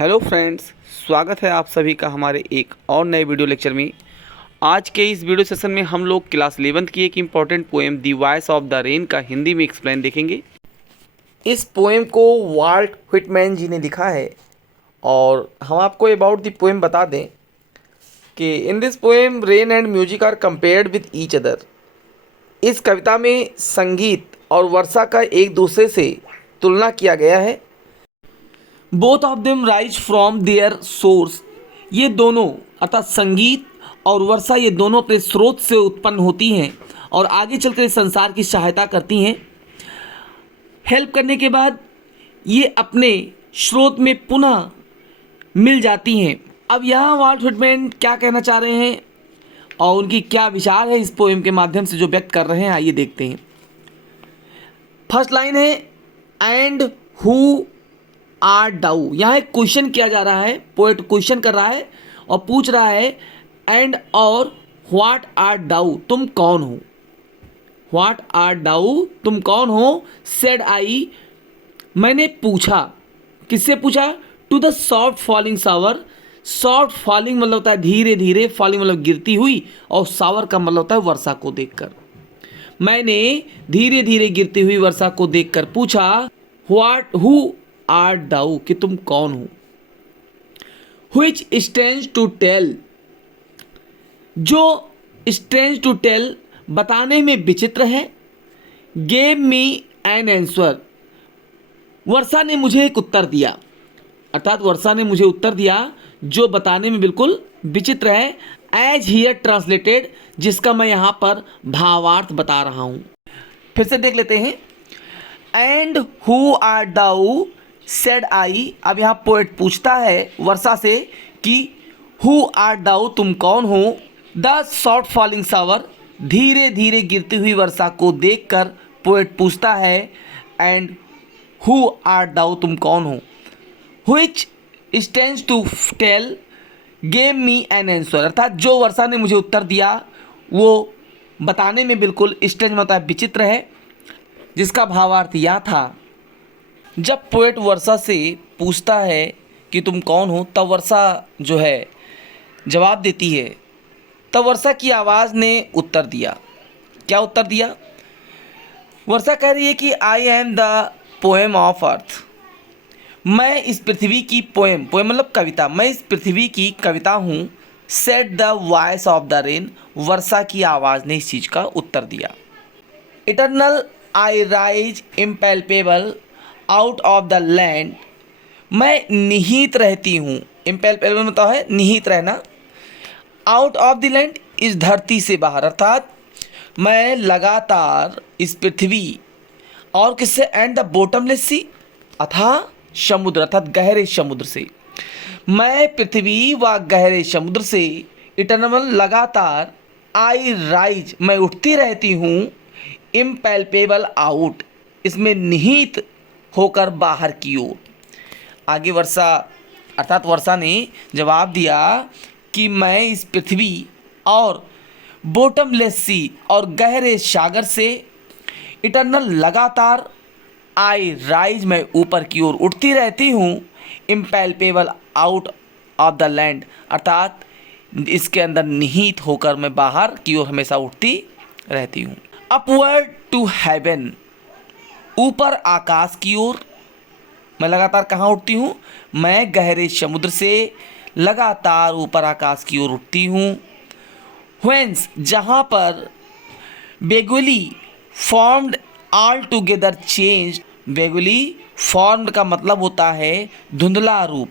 Hello friends, स्वागत है आप सभी का हमारे एक और नए वीडियो लेक्चर में। आज के इस वीडियो सेशन में हम लोग क्लास 11th की एक important poem the voice of the rain का हिंदी में एक्सप्लेन देखेंगे। इस पोएम को वाल्ट व्हिटमैन जी ने लिखा है और हम आपको अबाउट द पोएम बता दें कि in this poem rain and music are compared with each other. इस कविता में संगीत और वर्षा का एक दूसरे से तुलना किया गया है। Both of them rise from their source, ये दोनों अर्थात संगीत और वर्षा ये दोनों अपने स्रोत से उत्पन्न होती हैं और आगे चलकर इस संसार की सहायता करती हैं। हेल्प करने के बाद ये अपने स्रोत में पुनः मिल जाती हैं। अब यहाँ वाल्ट व्हिटमैन क्या कहना चाह रहे हैं और उनकी क्या विचार है इस पोएम के माध्यम से जो व्यक्त कर रहे हैं, आइए देखते हैं। फर्स्ट लाइन है एंड हु आर दाऊ। यहाँ एक क्वेश्चन किया जा रहा है, पोएट क्वेश्चन कर रहा है और पूछ रहा है एंड और व्हाट आर दाऊ, तुम कौन हो। व्हाट आर दाऊ, तुम कौन हो। सेड आई, मैंने पूछा। किससे पूछा। To the soft falling shower. Soft falling मतलब होता है धीरे धीरे, फॉलिंग मतलब गिरती हुई, और शावर का मतलब होता है वर्षा को देखकर। मैंने धीरे धीरे गिरती हुई वर्षा को देखकर पूछा व्हाट हु आर दाऊ, कि तुम कौन हो। Which stands to tell, जो stands to tell बताने में विचित्र है। Gave me an answer, वर्षा ने मुझे एक उत्तर दिया, अर्थात वर्षा ने मुझे उत्तर दिया जो बताने में बिल्कुल विचित्र है। As here translated, जिसका मैं यहाँ पर भावार्थ बता रहा हूँ। फिर से देख लेते हैं। And who art thou, said I. अब यहाँ पोएट पूछता है वर्षा से कि हु आर दाऊ, तुम कौन हो। द सॉफ्ट फॉलिंग शावर, धीरे धीरे गिरती हुई वर्षा को देखकर पोएट पूछता है एंड हु आर दाऊ, तुम कौन हो। Which stands to tell gave me an answer, अर्थात जो वर्षा ने मुझे उत्तर दिया वो बताने में बिल्कुल स्टैंड होता है विचित्र है, जिसका भावार्थ यह था। जब पोएट वर्षा से पूछता है कि तुम कौन हो, तब वर्षा जो है जवाब देती है। तब वर्षा की आवाज़ ने उत्तर दिया। क्या उत्तर दिया। वर्षा कह रही है कि I am the poem of earth, मैं इस पृथ्वी की पोएम मतलब कविता, मैं इस पृथ्वी की कविता हूँ। Said the voice of the rain, वर्षा की आवाज़ ने इस चीज़ का उत्तर दिया। Eternal I rise impalpable out of the land, मैं निहित रहती हूँ। इम्पैल्पेबल मतलब है निहित रहना। आउट ऑफ द लैंड, इस धरती से बाहर, अर्थात मैं लगातार इस पृथ्वी और किससे, एंड द बॉटमलेस सी, अथाह समुद्र अर्थात गहरे समुद्र से, मैं पृथ्वी व गहरे समुद्र से, इटर्नल लगातार, आई राइज मैं उठती रहती हूँ, इम्पैल्पेबल आउट इसमें निहित होकर बाहर की ओर। आगे वर्षा अर्थात वर्षा ने जवाब दिया कि मैं इस पृथ्वी और बॉटमलेस सी और गहरे सागर से, इटर्नल लगातार, आई राइज मैं ऊपर की ओर उठती रहती हूँ, इम्पैल्पेबल आउट ऑफ द लैंड अर्थात इसके अंदर निहित होकर मैं बाहर की ओर हमेशा उठती रहती हूँ। अपवर्ड टू हेवन, ऊपर आकाश की ओर, मैं लगातार कहाँ उठती हूँ, मैं गहरे समुद्र से लगातार ऊपर आकाश की ओर उठती हूँ। व्हेंस, जहाँ पर, vaguely formed altogether change, vaguely formed का मतलब होता है धुंधला रूप,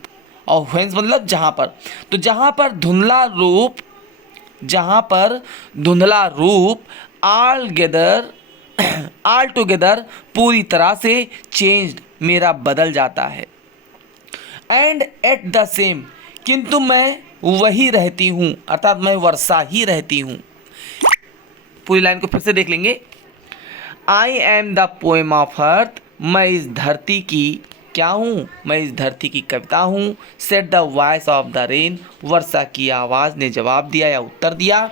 और व्हेंस मतलब जहाँ पर, तो जहाँ पर धुंधला रूप, जहाँ पर धुंधला रूप, ऑल टुगेदर पूरी तरह से चेंज्ड मेरा बदल जाता है। एंड एट द सेम, किंतु मैं वही रहती हूँ, अर्थात मैं वर्षा ही रहती हूँ। पूरी लाइन को फिर से देख लेंगे। I am the poem of earth, मैं इस धरती की क्या हूँ, मैं इस धरती की कविता हूँ। Said the voice of the rain, वर्षा की आवाज़ ने जवाब दिया या उत्तर दिया।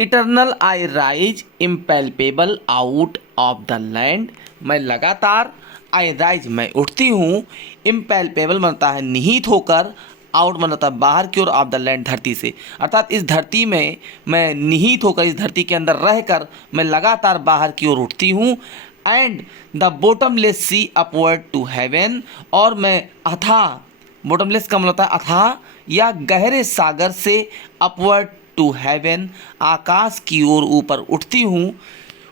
Eternal I rise impalpable out of the land, मैं लगातार आई राइज मैं उठती हूँ, इम्पैल्पेबल बनता है निहित होकर, आउट बनता है बाहर की ओर, ऑफ द लैंड धरती से, अर्थात इस धरती में मैं निहित होकर इस धरती के अंदर रहकर मैं लगातार बाहर की ओर उठती हूँ। And the bottomless sea upward to heaven, और मैं अथाह, बॉटमलेस का मतलब होता है अथाह या गहरे सागर से, अपवर्ड टू हेवन आकाश की ओर ऊपर उठती हूँ।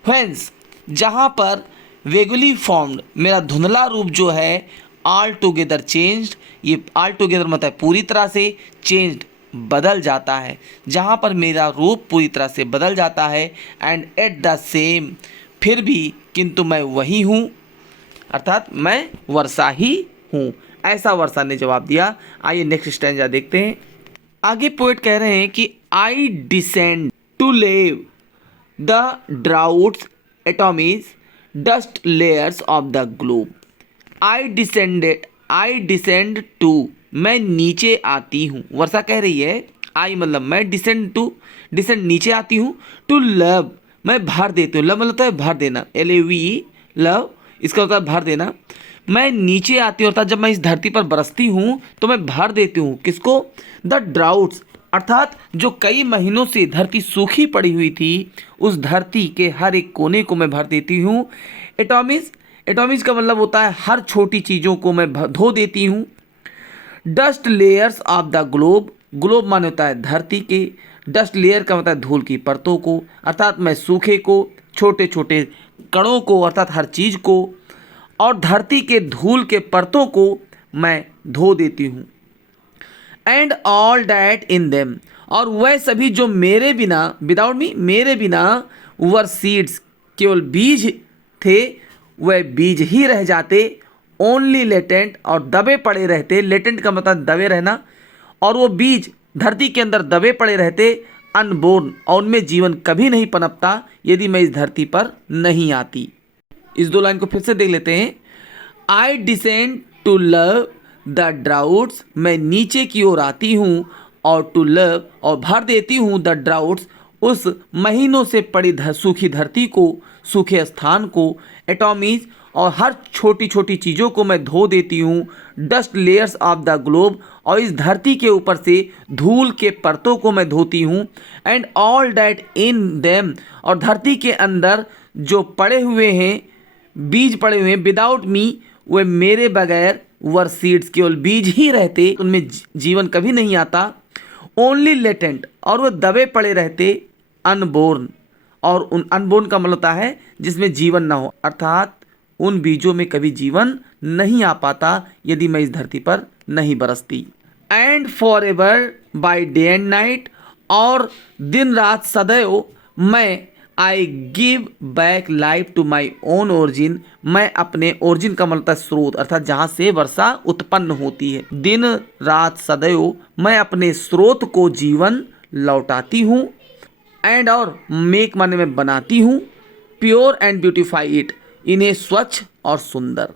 व्हेंस जहाँ पर वेगुली फॉर्म्ड मेरा धुंधला रूप जो है, ऑल टुगेदर चेंज्ड, ये ऑल टुगेदर मतलब है पूरी तरह से, चेंज्ड बदल जाता है, जहाँ पर मेरा रूप पूरी तरह से बदल जाता है। एंड एट द सेम, फिर भी किंतु मैं वही हूँ, अर्थात मैं वर्षा ही हूँ, ऐसा वर्षा ने जवाब दिया। आइए नेक्स्ट स्टैंजा देखते हैं। आगे पोएट कह रहे हैं कि I descend to lave the droughts atomies dust layers of the globe. I descend to, मैं नीचे आती हूँ, वर्षा कह रही है आई मतलब मैं, डिसेंड नीचे आती हूँ, टू लव मैं भर देती हूँ, लव मतलब होता है भर देना, LAVE लव, इसका होता है भर देना। मैं नीचे आती हूँ अर्थात जब मैं इस धरती पर बरसती हूँ तो मैं भर देती हूँ किसको, द ड्राउट्स, अर्थात जो कई महीनों से धरती सूखी पड़ी हुई थी, उस धरती के हर एक कोने को मैं भर देती हूँ। एटॉमिज का मतलब होता है हर छोटी चीज़ों को मैं धो देती हूँ। Dust layers of the globe, globe माने होता है धरती के, डस्ट लेयर का मतलब है धूल की परतों को, अर्थात मैं सूखे को, छोटे छोटे कणों को, अर्थात हर चीज़ को, और धरती के धूल के परतों को मैं धो देती हूँ। And all that in them, और वह सभी जो मेरे बिना, विदाउट मी, मेरे बिना, वर सीड्स केवल बीज थे, वह बीज ही रह जाते, ओनली लेटेंट और दबे पड़े रहते, लेटेंट का मतलब दबे रहना, और वो बीज धरती के अंदर दबे पड़े रहते, अनबोर्न, और उनमें जीवन कभी नहीं पनपता यदि मैं इस धरती पर नहीं आती। इस दो लाइन को फिर से देख लेते हैं। I descend to love the droughts, मैं नीचे की ओर आती हूँ, और टू लव और भर देती हूँ, द ड्राउट्स उस महीनों से पड़ी सूखी धरती को, सूखे स्थान को, एटॉमीज और हर छोटी छोटी चीज़ों को मैं धो देती हूँ, dust layers of the globe और इस धरती के ऊपर से धूल के परतों को मैं धोती हूँ। And all that in them, और धरती के अंदर जो पड़े हुए हैं, बीज पड़े हुए हैं, विदाउट मी, वे मेरे बगैर, वर सीड्स केवल बीज ही रहते, उनमें जीवन कभी नहीं आता, ओनली लेटेंट और वो दबे पड़े रहते, अनबोर्न, और उन अनबोर्न का मतलब होता है जिसमें जीवन ना हो, अर्थात उन बीजों में कभी जीवन नहीं आ पाता यदि मैं इस धरती पर नहीं बरसती। And for ever by day and night, और दिन रात सदैव मैं, I give back life to my own origin, मैं अपने ओरिजिन का मतलब स्रोत, अर्थात जहाँ से वर्षा उत्पन्न होती है, दिन रात सदैव मैं अपने स्रोत को जीवन लौटाती हूँ। एंड और मेक माने में बनाती हूँ, प्योर एंड ब्यूटिफाई इट, इन्हें स्वच्छ और सुंदर,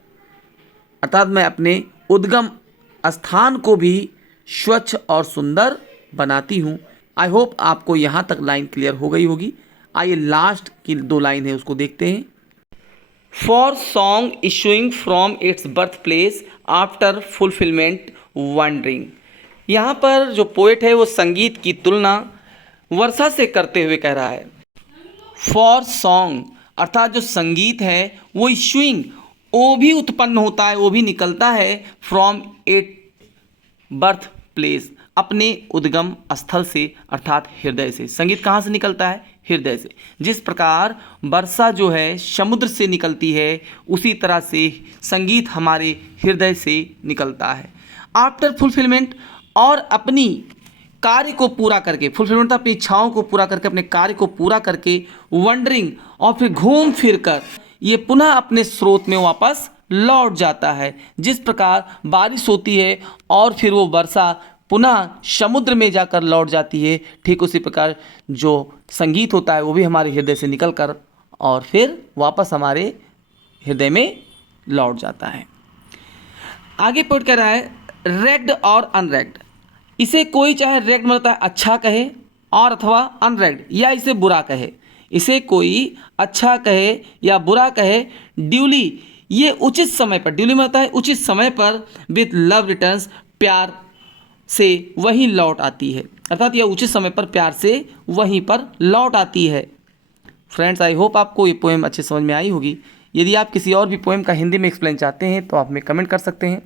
अर्थात मैं अपने उद्गम स्थान को भी स्वच्छ और सुंदर बनाती हूँ। आई होप आपको यहाँ तक लाइन क्लियर हो गई होगी। आइए लास्ट की दो लाइन है उसको देखते हैं। For song issuing from its birth place after fulfilment wondering, यहाँ पर जो पोएट है वो संगीत की तुलना वर्षा से करते हुए कह रहा है। फॉर सॉन्ग अर्थात जो संगीत है वो इशूइंग, वो भी उत्पन्न होता है, वो भी निकलता है, फ्रॉम इट बर्थ प्लेस, अपने उद्गम स्थल से, अर्थात हृदय से। संगीत कहाँ से निकलता है? हृदय से। जिस प्रकार वर्षा जो है समुद्र से निकलती है, उसी तरह से संगीत हमारे हृदय से निकलता है। आफ्टर फुलफिलमेंट, और अपनी कार्य को पूरा करके, फुलफिलमेंट अपनी इच्छाओं को पूरा करके, अपने कार्य को पूरा करके, वंडरिंग और फिर घूम फिर कर ये पुनः अपने स्रोत में वापस लौट जाता है। जिस प्रकार बारिश होती है और फिर वो वर्षा पुनः समुद्र में जाकर लौट जाती है, ठीक उसी प्रकार जो संगीत होता है वो भी हमारे हृदय से निकलकर और फिर वापस हमारे हृदय में लौट जाता है। आगे पढ़ कर रहा है रेग्ड और अनरेग्ड। इसे कोई चाहे रेग्ड मतलब है अच्छा कहे और अथवा अनरेग्ड या इसे बुरा कहे। इसे कोई अच्छा कहे या बुरा कहे, ड्यूली ये उचित समय पर, ड्यूली मतलब है उचित समय पर, विथ लव रिटर्न्स, प्यार से वहीं लौट आती है। अर्थात यह उचित समय पर प्यार से वहीं पर लौट आती है। फ्रेंड्स, आई होप आपको ये पोएम अच्छे समझ में आई होगी। यदि आप किसी और भी पोएम का हिंदी में एक्सप्लेन चाहते हैं तो आप हमें कमेंट कर सकते हैं।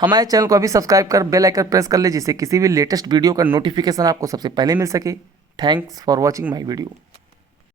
हमारे चैनल को अभी सब्सक्राइब कर बेल आइकन प्रेस कर ले, जिससे किसी भी लेटेस्ट वीडियो का नोटिफिकेशन आपको सबसे पहले मिल सके। Thanks for watching my video.